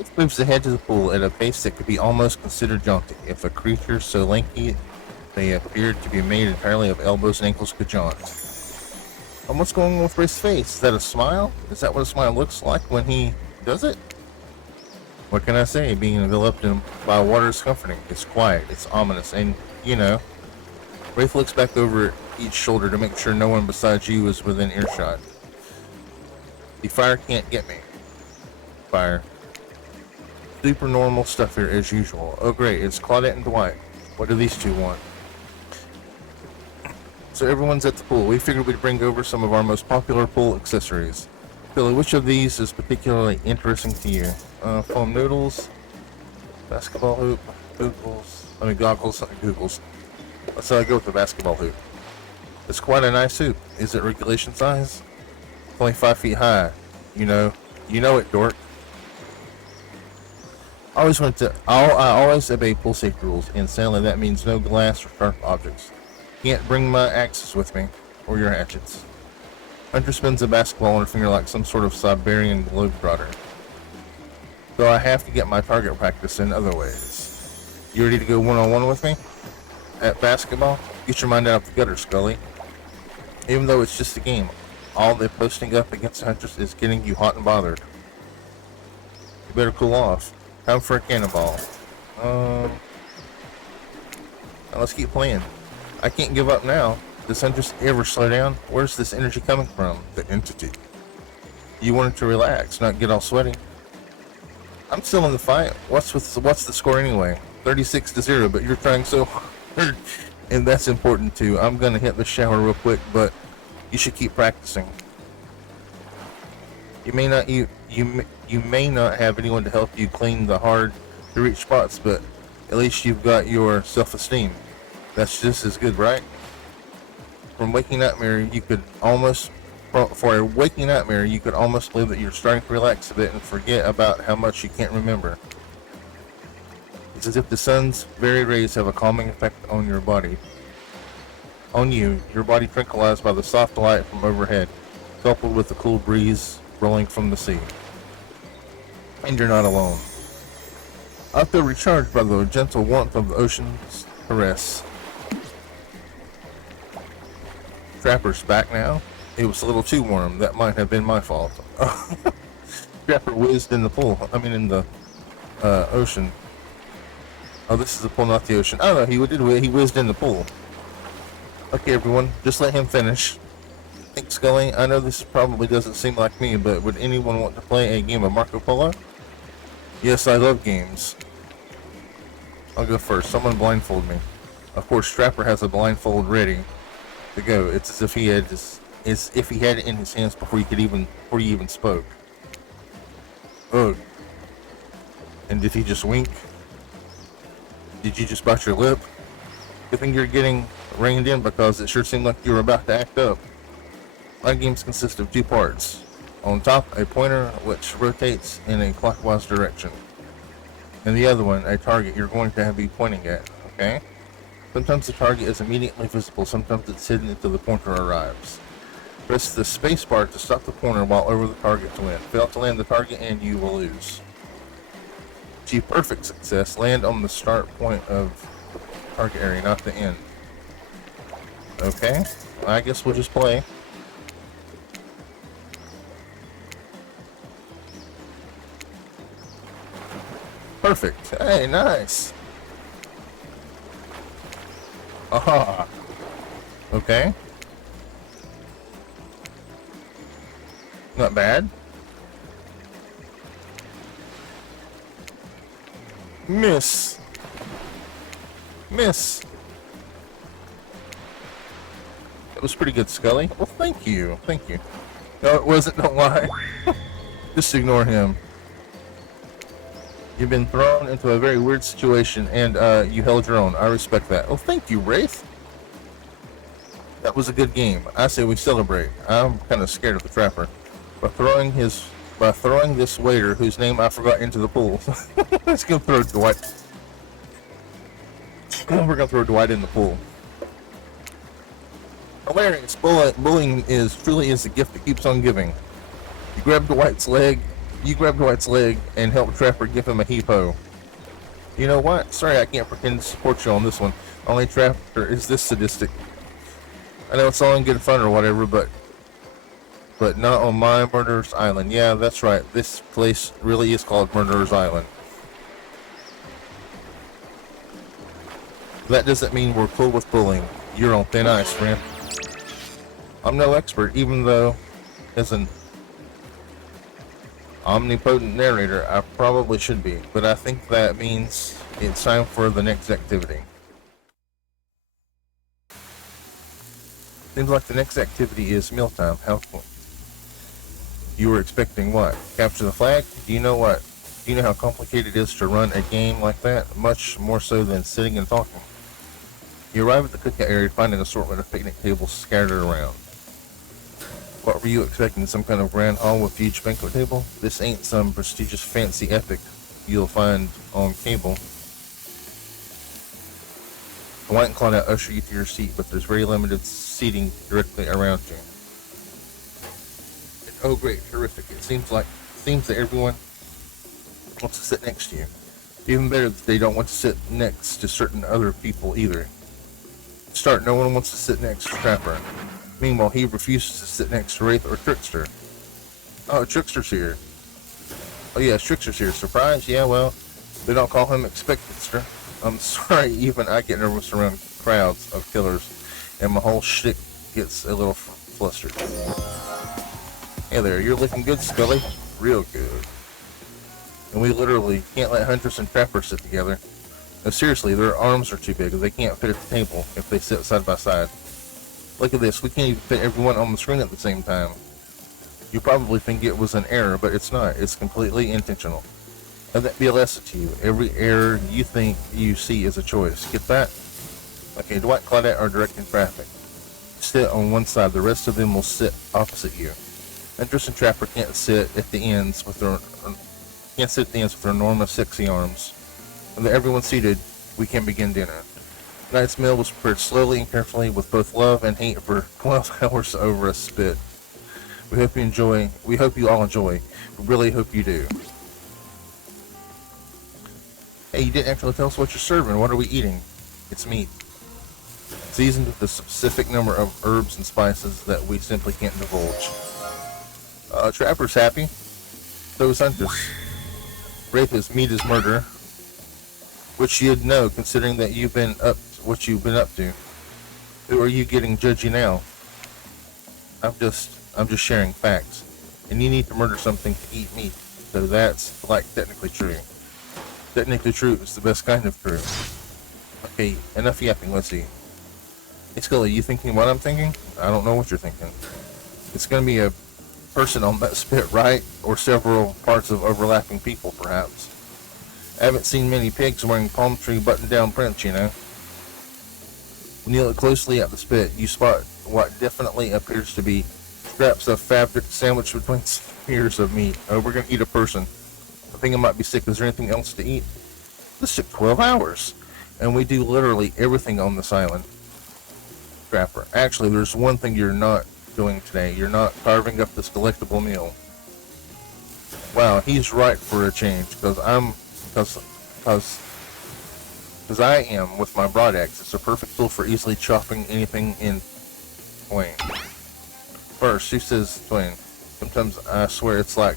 Wraith moves ahead to the pool at a pace that could be almost considered jaunty if a creature so lanky they appeared to be made entirely of elbows and ankles could jaunt. What's going on with Wraith's face? Is that a smile? Is that what a smile looks like when he does it? What can I say? Being enveloped by water is comforting. It's quiet, it's ominous, and, you know, Wraith looks back over each shoulder to make sure no one besides you is within earshot. The fire can't get me. Fire. Super normal stuff here as usual. Oh great, it's Claudette and Dwight. What do these two want? So everyone's at the pool. We figured we'd bring over some of our most popular pool accessories. Billy, which of these is particularly interesting to you? Foam noodles, basketball hoop, goggles. Let's go with the basketball hoop. It's quite a nice hoop. Is it regulation size? It's only 5 feet high. You know it, dork. I always obey pool safety rules, and sadly that means no glass or sharp objects. Can't bring my axes with me, or your hatchets. Hunter spins a basketball on her finger like some sort of Siberian globetrotter. So I have to get my target practice in other ways. You ready to go one-on-one with me? At basketball? Get your mind out of the gutter, Scully. Even though it's just a game, all the posting up against Hunters is getting you hot and bothered. You better cool off. Time for a cannonball. Now let's keep playing. I can't give up now. Does Huntress ever slow down? Where's this energy coming from? The entity. You wanted to relax, not get all sweaty. I'm still in the fight. What's the score anyway? 36-0, but you're trying so hard. And that's important too. I'm gonna hit the shower real quick, but you should keep practicing. You may not have anyone to help you clean the hard to reach spots, but at least you've got your self-esteem. That's just as good, right? For a waking nightmare, you could almost believe that you're starting to relax a bit and forget about how much you can't remember. It's as if the sun's very rays have a calming effect on your body. On you, your body tranquilized by the soft light from overhead, coupled with the cool breeze rolling from the sea. And you're not alone. I feel recharged by the gentle warmth of the ocean's caress. Trapper's back now. It was a little too warm. That might have been my fault. Trapper whizzed in the pool. In the ocean. Oh, this is the pool, not the ocean. Oh no, he whizzed in the pool. Okay, everyone, just let him finish. Thanks, Scully. I know this probably doesn't seem like me, but would anyone want to play a game of Marco Polo? Yes, I love games. I'll go first. Someone blindfold me. Of course, Trapper has a blindfold ready to go. It's as if he had it in his hands before he even spoke. Oh. And did he just wink? Did you just bite your lip? Good thing you're getting reined in, because it sure seemed like you were about to act up. My games consist of 2 parts. On top, a pointer which rotates in a clockwise direction. And the other one, a target you're going to be pointing at, okay? Sometimes the target is immediately visible, sometimes it's hidden until the pointer arrives. Press the space bar to stop the pointer while over the target to land. Fail to land the target and you will lose. Achieve perfect success. Land on the start point of the target area, not the end. Okay, I guess we'll just play. Perfect. Hey, nice. Aha. Okay. Not bad. Miss. That was pretty good, Scully. Well, thank you. No, it wasn't. Don't lie. Just ignore him. You've been thrown into a very weird situation, and you held your own. I respect that. Oh, thank you, Wraith. That was a good game. I say we celebrate. I'm kind of scared of the Trapper. By throwing this waiter, whose name I forgot, into the pool. Let's go throw Dwight. We're gonna throw Dwight in the pool. Hilarious. Bullying truly is a gift that keeps on giving. You grab Dwight's leg, You grab Dwight's leg and help Trapper give him a heave-ho. You know what? Sorry, I can't pretend to support you on this one. Only Trapper is this sadistic. I know it's all in good fun or whatever, but not on my Murderer's Island. Yeah, that's right. This place really is called Murderer's Island. That doesn't mean we're cool with bullying. You're on thin ice, friend. I'm no expert, even though, as an omnipotent narrator, I probably should be. But I think that means it's time for the next activity. Seems like the next activity is mealtime. How cool. You were expecting what? Capture the flag? Do you know what? Do you know how complicated it is to run a game like that? Much more so than sitting and talking. You arrive at the cookout area to find an assortment of picnic tables scattered around. What were you expecting? Some kind of grand hall with huge banquet table? This ain't some prestigious fancy epic you'll find on cable. The white and Claudette usher you to your seat, but there's very limited seating directly around you. And, oh great, terrific. It seems that everyone wants to sit next to you. Even better that they don't want to sit next to certain other people either. Start, no one wants to sit next to Trapper. Meanwhile, he refuses to sit next to Wraith or Trickster. Oh, Trickster's here. Oh yeah, Trickster's here. Surprise? Yeah, well, they don't call him Expectanster. I'm sorry, even I get nervous around crowds of killers, and my whole shtick gets a little flustered. Hey there, you're looking good, Scully. Real good. And we literally can't let Huntress and Trapper sit together. No, seriously, their arms are too big. They can't fit at the table if they sit side by side. Look at this. We can't even fit everyone on the screen at the same time. You probably think it was an error, but it's not. It's completely intentional. Let that be a lesson to you. Every error you think you see is a choice. Get that? Okay, Dwight and Claudette are directing traffic. Sit on one side. The rest of them will sit opposite you. Huntress and Trapper can't sit at the ends with their enormous, sexy arms. When everyone's seated, we can begin dinner. Tonight's meal was prepared slowly and carefully with both love and hate for 12 hours over a spit. We hope you all enjoy. We really hope you do. Hey, you didn't actually tell us what you're serving. What are we eating? It's meat. Seasoned with a specific number of herbs and spices that we simply can't divulge. Trapper's happy. So is Huntress. Wraith is meat is murder. Which you'd know, considering that you've been up to. Who are you getting judgy now? I'm just sharing facts. And you need to murder something to eat meat. So that's, like, technically true. Technically true is the best kind of true. Okay, enough yapping, let's see. Hey Scully, you thinking what I'm thinking? I don't know what you're thinking. It's gonna be a person on that spit, right? Or several parts of overlapping people, perhaps. I haven't seen many pigs wearing palm tree button-down prints, you know. When you look closely at the spit, you spot what definitely appears to be scraps of fabric sandwiched between spears of meat. Oh, we're gonna eat a person. I think I might be sick. Is there anything else to eat? This took 12 hours. And we do literally everything on this island. Trapper. Actually, there's one thing you're not doing today. You're not carving up this delectable meal. Wow, he's right for a change, because I am with my broad axe. It's a perfect tool for easily chopping anything in twain. First, who says twain? Sometimes I swear it's like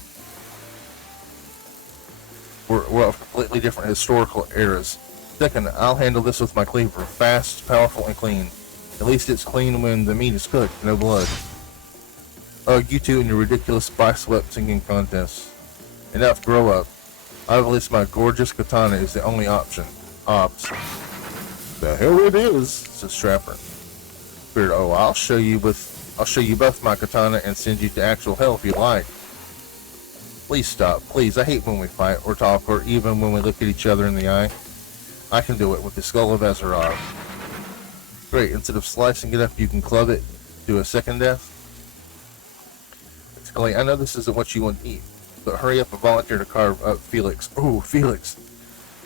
we're of completely different historical eras. Second, I'll handle this with my cleaver. Fast, powerful, and clean. At least it's clean when the meat is cooked, no blood. You two and your ridiculous spice-swept singing contests. Enough, grow up. Obviously, my gorgeous katana is the only option. Ops. The hell it is, says Trapper. Spirit, I'll show you both my katana and send you to actual hell if you like. Please stop, please. I hate when we fight or talk or even when we look at each other in the eye. I can do it with the skull of Azeroth. Great, instead of slicing it up, you can club it, do a second death. Scully, I know this isn't what you want to eat, but hurry up and volunteer to carve up Felix. Oh, Felix.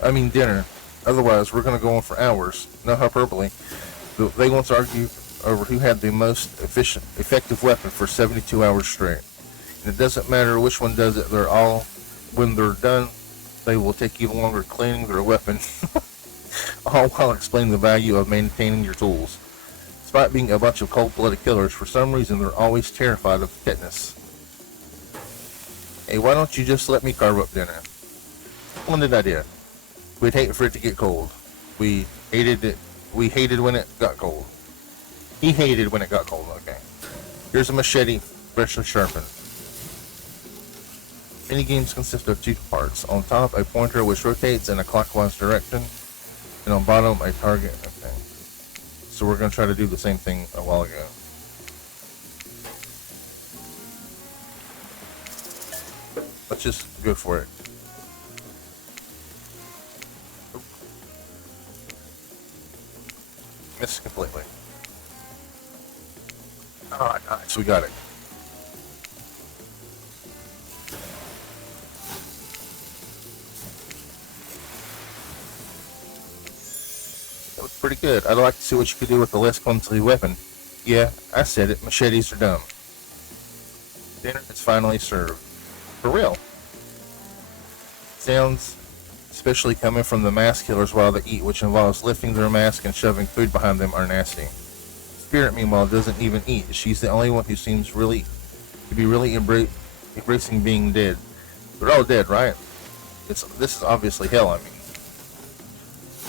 I mean dinner. Otherwise, we're going to go on for hours. No hyperbole. They once argued over who had the most effective weapon for 72 hours straight. And And it doesn't matter which one does it, they're all, when they're done, they will take even longer cleaning their weapon, all while explaining the value of maintaining your tools. Despite being a bunch of cold-blooded killers, for some reason they're always terrified of tetanus. Hey, why don't you just let me carve up dinner? Splendid idea. We'd hate for it to get cold. We hated when it got cold. He hated when it got cold, okay. Here's a machete, freshly sharpened. Mini games consist of two parts. On top, a pointer which rotates in a clockwise direction, and on bottom, a target. Okay. So we're going to try to do the same thing a while ago. Let's just go for it. Missed completely. Alright, so we got it. That was pretty good. I'd like to see what you could do with the less clumsy weapon. Yeah, I said it. Machetes are dumb. Dinner is finally served. For real. Sounds, especially coming from the mask killers while they eat, which involves lifting their mask and shoving food behind them, are nasty. Spirit, meanwhile, doesn't even eat. She's the only one who seems to be really embracing being dead. They're all dead, right? This is obviously hell, I mean.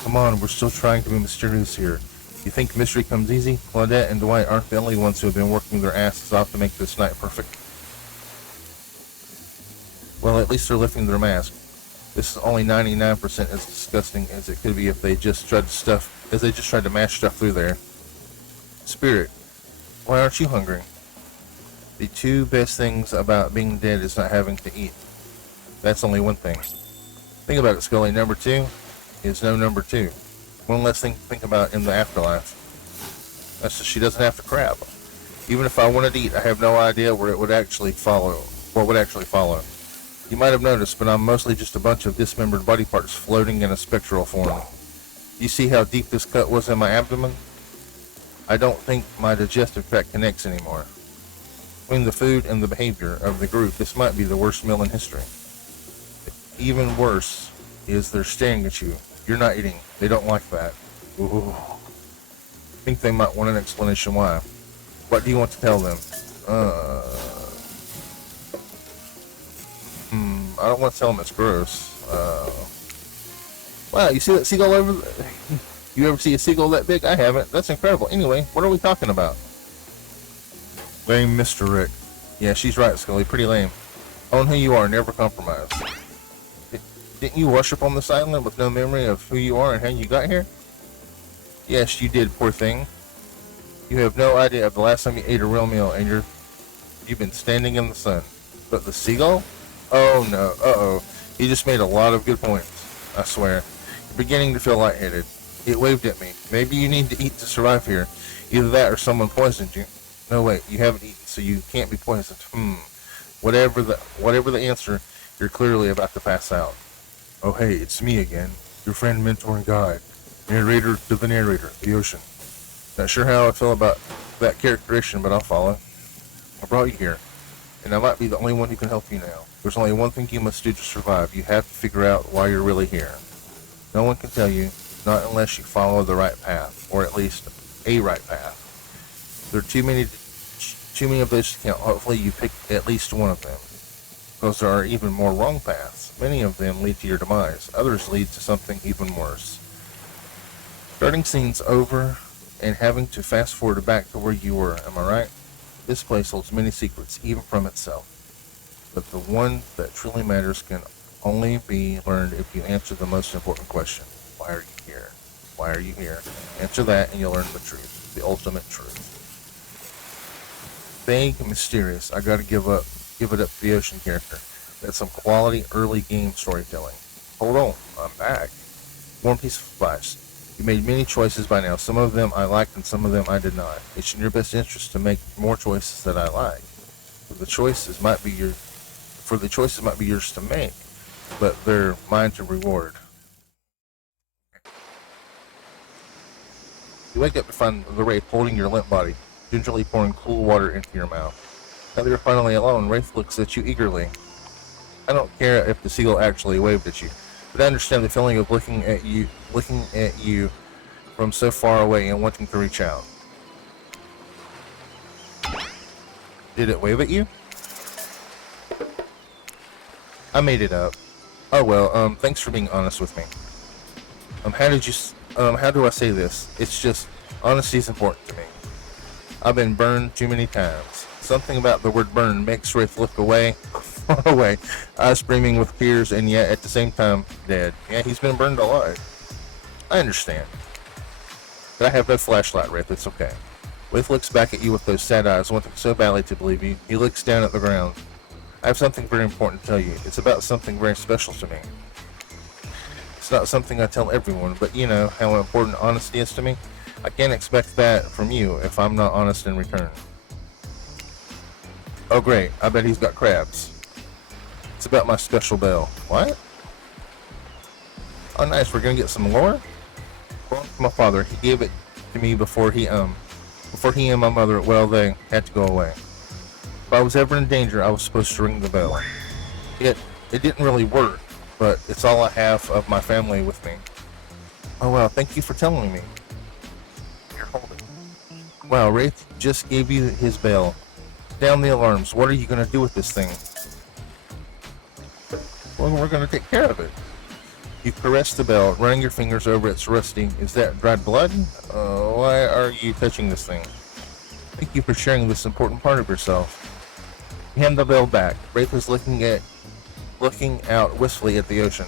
Come on, we're still trying to be mysterious here. You think mystery comes easy? Claudette and Dwight aren't the only ones who have been working their asses off to make this night perfect. Well, at least they're lifting their mask. This is only 99% as disgusting as it could be if they just tried to mash stuff through there. Spirit, why aren't you hungry? The two best things about being dead is not having to eat. That's only one thing. Think about it, Scully. Number two is no number two. One less thing to think about in the afterlife. That's just, she doesn't have to crab. Even if I wanted to eat, I have no idea where it would actually follow. What would actually follow. You might have noticed, but I'm mostly just a bunch of dismembered body parts floating in a spectral form. You see how deep this cut was in my abdomen? I don't think my digestive tract connects anymore. Between the food and the behavior of the group, this might be the worst meal in history. Even worse is they're staring at you. You're not eating. They don't like that. Ooh. I think they might want an explanation why. What do you want to tell them? I don't want to tell them it's gross. Wow, you see that seagull over there? You ever see a seagull that big? I haven't. That's incredible. Anyway, what are we talking about? Lame Mr. Rick. Yeah, she's right, Scully. Pretty lame. Own who you are. Never compromise. Didn't you wash up on this island with no memory of who you are and how you got here? Yes, you did, poor thing. You have no idea of the last time you ate a real meal, and you've been standing in the sun. But the seagull? Oh no, uh-oh. You just made a lot of good points, I swear. You're beginning to feel lightheaded. It waved at me. Maybe you need to eat to survive here. Either that or someone poisoned you. No, wait, you haven't eaten, so you can't be poisoned. Whatever the answer, you're clearly about to pass out. Oh hey, it's me again. Your friend, mentor, and guide. Narrator to the narrator, the ocean. Not sure how I feel about that characterization, but I'll follow. I brought you here, and I might be the only one who can help you now. There's only one thing you must do to survive. You have to figure out why you're really here. No one can tell you, not unless you follow the right path, or at least a right path. There are too many of those to count. Hopefully you pick at least one of them, because there are even more wrong paths. Many of them lead to your demise. Others lead to something even worse. Starting scenes over and having to fast forward back to where you were, am I right? This place holds many secrets, even from itself. But the one that truly matters can only be learned if you answer the most important question. Why are you here? Why are you here? Answer that and you'll learn the truth. The ultimate truth. Vague and mysterious. I gotta give it up to the ocean character. That's some quality early game storytelling. Hold on, I'm back. One piece of advice. You made many choices by now. Some of them I liked and some of them I did not. It's in your best interest to make more choices that I like. The choices might be yours to make, but they're mine to reward. You wake up to find the Wraith holding your limp body, gingerly pouring cool water into your mouth. Now that you're finally alone, Wraith looks at you eagerly. I don't care if the seagull actually waved at you, but I understand the feeling of looking at you from so far away and wanting to reach out. Did it wave at you? I made it up. Oh well, thanks for being honest with me. How do I say this? It's just, honesty is important to me. I've been burned too many times. Something about the word burn makes Wraith look away, far away, eyes brimming with tears, and yet at the same time, dead. Yeah, he's been burned a lot. I understand. But I have no flashlight, Wraith, it's okay. Wraith looks back at you with those sad eyes, wanting so badly to believe you. He looks down at the ground. I have something very important to tell you. It's about something very special to me. It's not something I tell everyone, but you know how important honesty is to me? I can't expect that from you if I'm not honest in return. Oh great, I bet he's got crabs. It's about my special bell. What? Oh nice, we're gonna get some lore? Well, my father, he gave it to me before he and my mother, well, they had to go away. If I was ever in danger, I was supposed to ring the bell. It didn't really work, but it's all I have of my family with me. Oh wow, thank you for telling me. Here, hold it. Wow, Wraith just gave you his bell. Down the alarms. What are you going to do with this thing? Well, we're going to take care of it. You caress the bell, running your fingers over its rusting. Is that dried blood? Why are you touching this thing? Thank you for sharing this important part of yourself. You hand the bell back. Wraith is looking out wistfully at the ocean.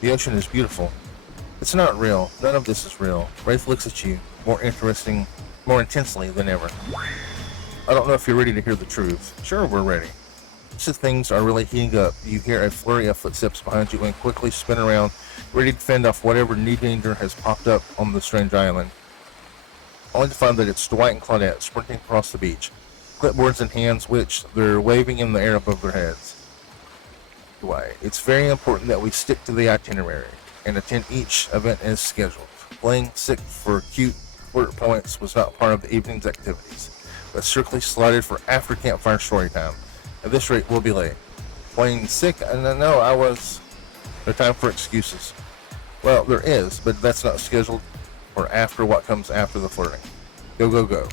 The ocean is beautiful. It's not real. None of this is real. Wraith looks at you, more intensely than ever. I don't know if you're ready to hear the truth. Sure, we're ready. So things are really heating up. You hear a flurry of footsteps behind you and quickly spin around, ready to fend off whatever new danger has popped up on the strange island. Only to find that it's Dwight and Claudette sprinting across the beach, clipboards in hands which they're waving in the air above their heads. Dwight, it's very important that we stick to the itinerary and attend each event as scheduled. Playing sick for cute flirt points was not part of the evening's activities, but strictly slotted for after campfire story time. At this rate, we'll be late. Playing sick? No time for excuses. Well, there is, but that's not scheduled for after what comes after the flirting. Go, go, go.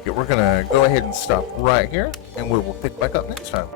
Okay, we're gonna go ahead and stop right here, and we will pick back up next time.